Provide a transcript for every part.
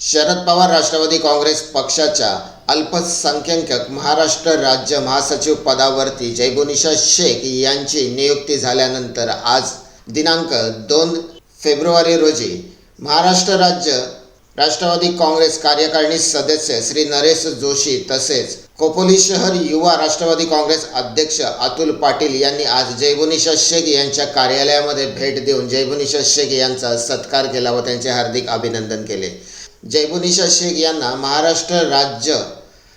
शरद पवार राष्ट्रवादी काँग्रेस पक्षाच्या अल्पसंख्याक महाराष्ट्र राज्य महासचिव पदावरती जयबुनिशा शेख यांची नियुक्ती झाल्यानंतर आज दिनांक दोन फेब्रुवारी रोजी महाराष्ट्र राज्य राष्ट्रवादी काँग्रेस कार्यकारिणी सदस्य श्री नरेश जोशी तसेच कोपोली शहर युवा राष्ट्रवादी काँग्रेस अध्यक्ष अतुल पाटील यांनी आज जयबुनिशा शेख यांच्या कार्यालयामध्ये भेट देऊन जयबुनिशा शेख यांचा सत्कार केला व त्यांचे हार्दिक अभिनंदन केले. जयबुनिशा शेख यांना महाराष्ट्र राज्य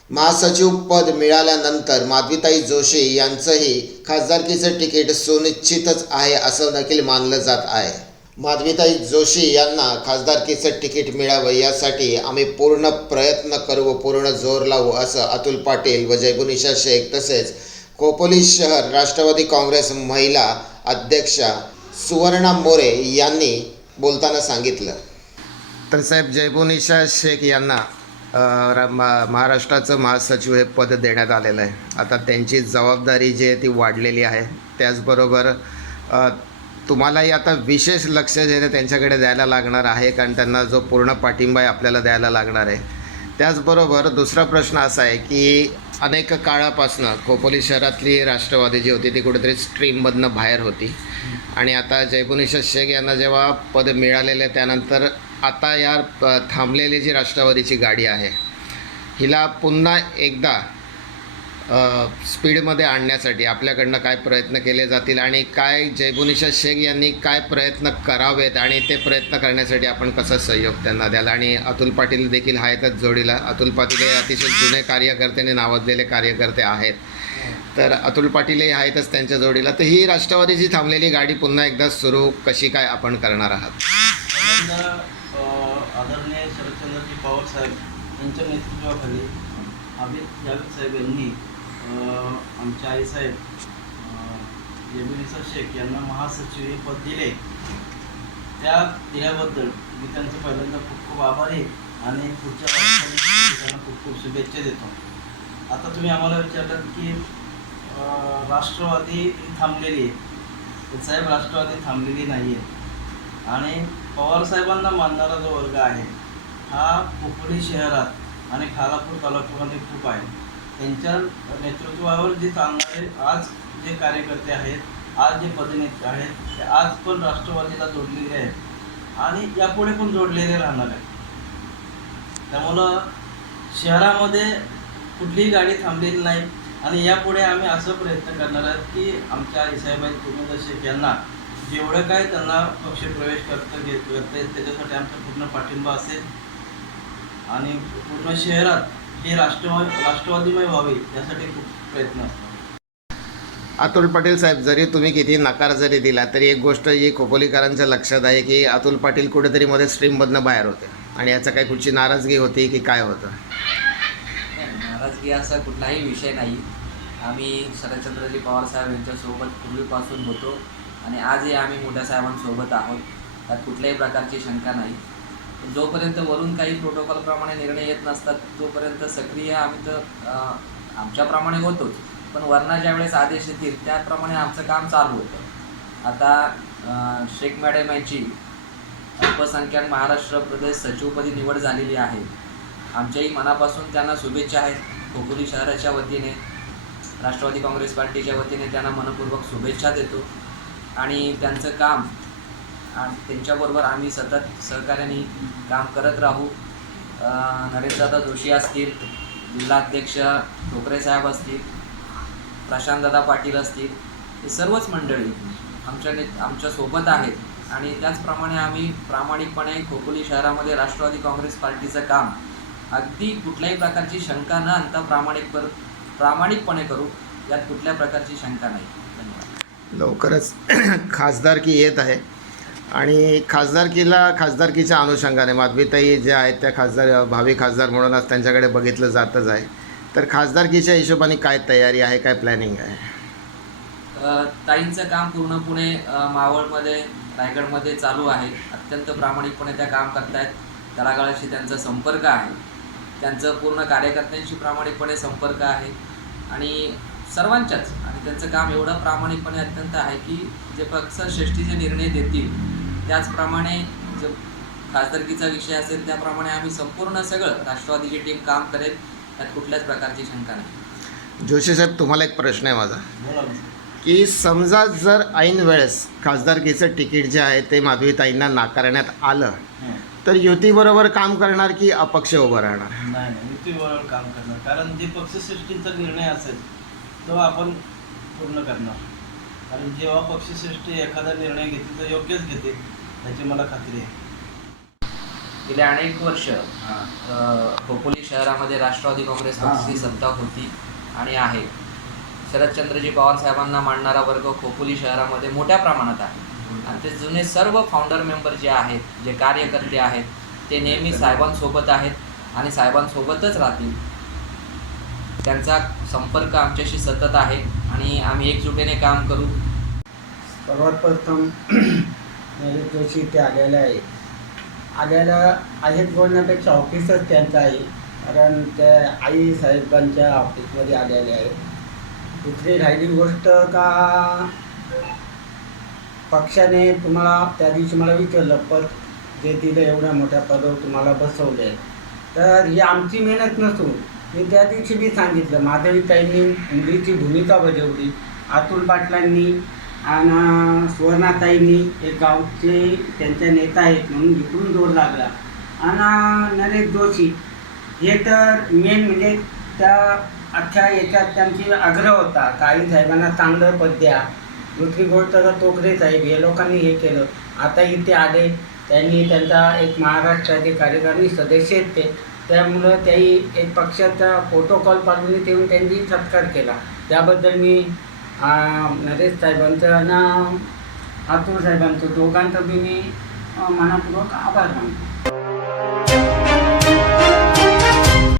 महासचिव पद मिळाल्यानंतर माधवीताई जोशी यांचंही खासदारकीचं तिकीट सुनिश्चितच आहे असं देखील मानलं जात आहे. माधवीताई जोशी यांना खासदारकीचं तिकीट मिळावं यासाठी आम्ही पूर्ण प्रयत्न करू व पूर्ण जोर लावू असं अतुल पाटील व जयबुनिशा शेख तसेच खोपोली शहर राष्ट्रवादी काँग्रेस महिला अध्यक्षा सुवर्णा मोरे यांनी बोलताना सांगितलं. तर साहेब जयबुनिशा शेख यांना महाराष्ट्राचं महासचिव हे पद देण्यात आलेलं आहे. आता त्यांची जबाबदारी जी आहे ती वाढलेली आहे. त्याचबरोबर तुम्हालाही आता विशेष लक्ष जे आहे ते त्यांच्याकडे द्यायला लागणार आहे कारण त्यांना जो पूर्ण पाठिंबा आहे आपल्याला द्यायला लागणार आहे. त्याचबरोबर दुसरा प्रश्न असा आहे की अनेक काळापासनं खोपोली शहरातली राष्ट्रवादी जी होती ती कुठेतरी स्ट्रीममधनं बाहेर होती. आणि आता जयपुनिशा शेख यांना जेव्हा पद मिळालेलं आहे त्यानंतर आता या प- थांबलेली जी राष्ट्रवादीची गाडी आहे हिला पुन्हा एकदा स्पीडमध्ये आणण्यासाठी आपल्याकडनं काय प्रयत्न केले जातील आणि काय जयबुनिशा शेख यांनी काय प्रयत्न करावेत आणि ते प्रयत्न करण्यासाठी आपण कसा सहयोग त्यांना द्याल? आणि अतुल पाटील देखील आहेतच जोडीला. अतुल पाटील हे अतिशय जुने कार्यकर्त्यांनी नावाजलेले कार्यकर्ते आहेत. तर अतुल पाटीलही आहेतच त्यांच्या जोडीला. तर ही राष्ट्रवादीची थांबलेली गाडी पुन्हा एकदा सुरू कशी काय आपण करणार आहात? शरदचंद्रजी पवार साहेब यांच्या नेतृत्वाखाली अमित जावेद साहेब यांनी आमचे आमच्या आईसाहेब जेबिनिसा शेख यांना महासचिव हे पद दिले. त्या दिल्याबद्दल मी त्यांचं पहिल्यांदा खूप खूप आभारी आणि पुढच्या त्यांना खूप खूप शुभेच्छा देतो. आता तुम्ही आम्हाला विचारलं की राष्ट्रवादी थांबलेली आहे. साहेब राष्ट्रवादी थांबलेली नाही आहे आणि पवार साहेबांना मानणारा जो वर्ग आहे हा खोपोली शहरात आणि खालापूर तालुक्यामध्ये खूप आहे. त्यांच्या नेतृत्वावर जे चालणारे आज जे कार्यकर्ते आहेत आज जे पदनेते आहेत ते आज पण राष्ट्रवादीला जोडलेले आहेत आणि यापुढे पण जोडलेले राहणार आहेत. त्यामुळं शहरामध्ये कुठलीही गाडी थांबलेली नाही आणि यापुढे आम्ही असं प्रयत्न करणार आहोत की आमच्या आईसाहेब आहेत शेख यांना जेवढं काय त्यांना पक्ष प्रवेश करता घेत करता येईल त्याच्यासाठी आमचा पूर्ण पाठिंबा असेल. आणि पूर्ण शहरात हे राष्ट्रवाद राष्ट्रवादीमय व्हावे यासाठी खूप प्रयत्न असतात. अतुल पाटील साहेब जरी तुम्ही किती नकार जरी दिला तरी एक गोष्ट ही खोपोलीकरांच्या लक्षात आहे की अतुल पाटील कुठेतरी मध्ये स्ट्रीममधनं बाहेर होते. आणि याचा काही कुठची नाराजगी होती की काय होतं? नाराजगी असा कुठलाही विषय नाही. आम्ही शरदचंद्रजी पवार साहेब यांच्यासोबत पूर्वीपासून होतो आणि आजही आम्ही मोठ्या साहेबांसोबत आहोत. त्यात कुठल्याही प्रकारची शंका नाही. जोपर्यंत वरून काही प्रोटोकॉलप्रमाणे निर्णय येत नसतात तोपर्यंत सक्रिय आम्ही तर आमच्याप्रमाणे होतोच. पण वरना ज्यावेळेस आदेश येतील त्याप्रमाणे आमचं काम चालू होतं. आता शेख मॅडम यांची अल्पसंख्याक महाराष्ट्र प्रदेश सचिवपदी निवड झालेली आहे. आमच्याही मनापासून त्यांना शुभेच्छा आहेत. खोपोली शहराच्या वतीने राष्ट्रवादी काँग्रेस पार्टीच्या वतीने त्यांना मनपूर्वक शुभेच्छा देतो. आणि त्यांचं काम त्यांच्याबरोबर आम्ही सतत सहकार्याने काम करत राहू. नरेशदादा जोशी असतील जिल्हाध्यक्ष ठोकरे साहेब असतील प्रशांतदादा पाटील असतील हे सर्वच मंडळी आमच्या ने आमच्यासोबत आहेत. आणि त्याचप्रमाणे आम्ही प्रामाणिकपणे खोपोली शहरामध्ये राष्ट्रवादी काँग्रेस पार्टीचं काम अगदी कुठल्याही प्रकारची शंका न आणता प्रामाणिक पर प्रामाणिकपणे करू. यात कुठल्या प्रकारची शंका नाही. धन्यवाद. लवकरच खासदारकी येत आहे. आणि खासदारकीला खासदारकीच्या अनुषंगाने माधवीताई ज्या आहेत त्या खासदार भावी खासदार म्हणून आज त्यांच्याकडे बघितलं जातच आहे. तर खासदारकीच्या हिशोबाने काय तयारी आहे काय प्लॅनिंग आहे? ताईंचं काम पूर्णपणे पुणे मावळमध्ये रायगडमध्ये चालू आहे. अत्यंत प्रामाणिकपणे त्या काम करतायत. तळागाळाशी त्यांचा संपर्क आहे. त्यांचं पूर्ण कार्यकर्त्यांशी प्रामाणिकपणे संपर्क आहे. आणि सर्वांच्याच आणि त्यांचं काम एवढं प्रामाणिकपणे अत्यंत आहे की जे पक्षश्रेष्ठी जे निर्णय देतील त्याचप्रमाणे जे खासदारकीचा विषय असेल त्याप्रमाणे आम्ही संपूर्ण सगळं राष्ट्रवादीची टीम काम करेल. त्यात कुठल्याच प्रकारची शंका नाही. जोशी साहेब तुम्हाला एक प्रश्न आहे माझा. की समजा जर ऐन वेळेस खासदारकीचं तिकीट जे आहे ते माधवीताईंना नाकारण्यात आलं. तर युतीबरोबर काम करणार की अपक्ष उभं राहणार? नाही नाही युतीबरोबर काम करणार. कारण जे पक्षश्रेष्ठींचा निर्णय असेल तो आपण पूर्ण करणार. कारण जेव्हा पक्षश्रेष्ठी एखादा निर्णय घेते तो योग्यच घेते. त्याची मला खात्री आहे. गेल्या अनेक वर्ष हां. अ, खोपोली शहरामध्ये राष्ट्रवादी काँग्रेस हां. पक्षाची सत्ता होती आणि आहे. शरदचंद्रजी पवार साहेबांना मानणारा वर्ग खोपोली शहरामध्ये मोठ्या प्रमाणात आहे. आणि ते जुने सर्व फाउंडर मेंबर जे आहेत जे कार्यकर्ते आहेत ते नेहमी साहेबांसोबत आहेत आणि साहेबांसोबतच राहतील. त्यांचा संपर्क आमच्याशी सतत आहे आणि आम्ही एकजुटीने काम करू. सर्वात प्रथम म्हणजे जोशी इथे आलेले आहे. आलेला आहेत बोलण्यापेक्षा ऑफिसच त्यांचं आहे. कारण त्या आई साहेबांच्या ऑफिसमध्ये आलेले आहे. दुसरी राहिली गोष्ट का पक्षाने तुम्हाला त्या दिवशी मला विचारलं पद जे दिलं एवढ्या मोठ्या पदावर तुम्हाला बसवले. तर ही आमची मेहनत नसून मी त्या दिवशी मी सांगितलं माधवीताईंनी मुलीची भूमिका बजावली अतुल पाटलांनी आणि सुवर्णाताईंनी एक गावचे त्यांच्या नेता आहेत म्हणून इकडून जोर लागला. आणि नरेश जोशी हे तर मेन म्हणजे त्या अख्ख्या याच्यात त्यांची आग्रह होता काही साहेबांना चांगलं पद द्या. दुसरी गोष्ट तर तोकरे साहेब हे लोकांनी हे केलं. आता इथे आले त्यांनी त्यांचा एक महाराष्ट्राचे कार्यकारिणी सदस्य आहेत ते. त्यामुळं त्याही एक पक्षाचा प्रोटोकॉल पाळून ठेवून त्यांनी सत्कार केला. त्याबद्दल मी आ, नरेश साहेबांचं आणि अतुल साहेबांचं दोघांचं बी मी अ, मनापूर्वक आभार मानतो